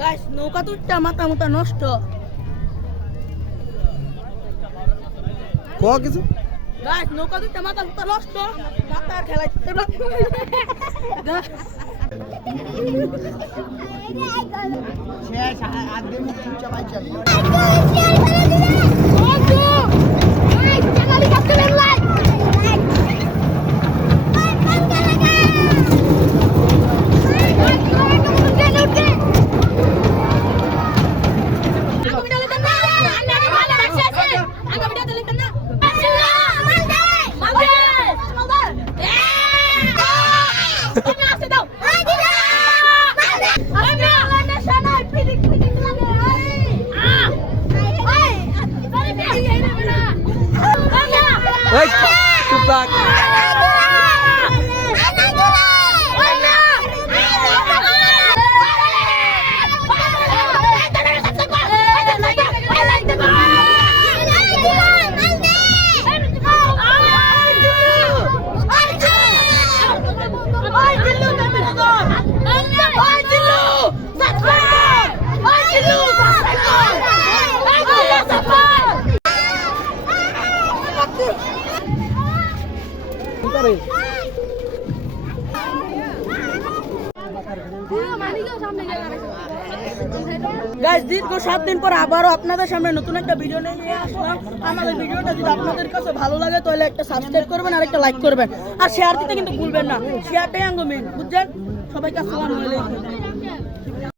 Guys নৌকা দুইটা মাথা মুতা নষ্ট ক কিছু গাইস নৌকা দুইটা মাথা মুতা নষ্ট মাথা আর খেলাইতে না শেষ আগে মুখ চুপচা ভাই চলে এই চুপ থাক গাইস দীর্ঘ 7 দিন পর আবারও আপনাদের সামনে নতুন একটা ভিডিও নিয়ে আসলাম। আমাদের ভিডিওটা যদি আপনাদের কাছে ভালো লাগে তাহলে একটা সাবস্ক্রাইব করবেন আর একটা লাইক করবেন আর শেয়ার দিতে কিন্তু ভুলবেন না। শেয়ারটাই আঙ্গ মেইন, বুঝছেন? সবাইকে আসসালামু আলাইকুম।